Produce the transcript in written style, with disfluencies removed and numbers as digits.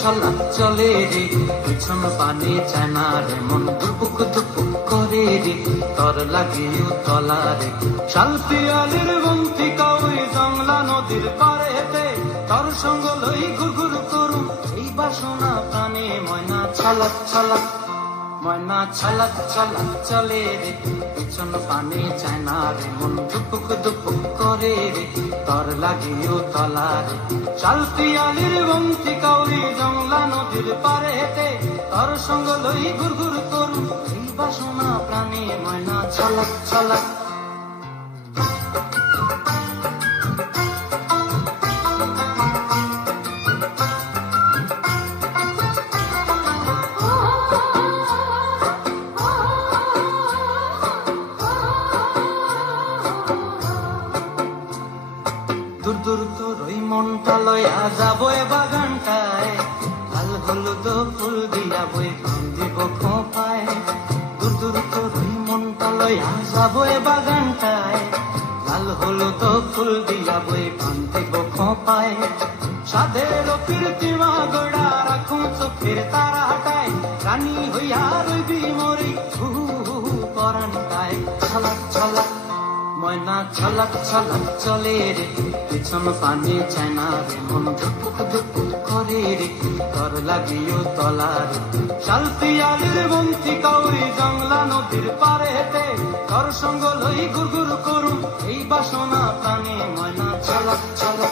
ছলাক চলে রে, পিছন পানে চায় না রে, মন দুপুক দুপুক করে রে, তর লাগে তলা রে। শাল পিয়ালির বন্তি কাউই জংলা নদীর পারেতে, তর সঙ্গ লই ঘুর ঘুর করুম এই বাসনা প্রাণে। ময়না ছলাক ছলাক, ময়না ছলাক ছলাক চলে রে, পিছন পানে চায় না রে, মন দুপুক দুপুক করে রে, তর লাগিও তলা রে। শাল পিয়ালির বন্তি কাউরি জংলা নদীর পারেতে, তর সঙ্গ লই ঘুর ঘুর করুম এই বাসনা প্রাণে। ময়না ছলাক ছলাক। দূর দূর তোর ওই মনটা লয়া যাবো এ বাগানটায়, লাল হলুদ ফুল দিয়া বই দিব খোপায়। দূর দূর তোর ওই মনটা লয়া যাবো এ বাগানটায়, লাল হলুদ ফুল দিয়া বই দিব খোপায়। সাধের কীর্তিমা গোড়া রাখুন চোখের তারা হাটায়, রানী হইয়া রইবি মরি হু হু হু পরানটায়। ছলাক ছলাক, ময়না ছলাক ছলাক চলে রে, পিছন পানে চায় না রে, মন ধুপুক ধুপুক করে রে, তর লাগিও তলা রে। শাল পিয়ালির বন্তি কাউরি জংলা নদীর পারেতে, তর সঙ্গ লই ঘুর ঘুর করুম এই বাসনা প্রাণে। ময়না ছলাক ছলাক।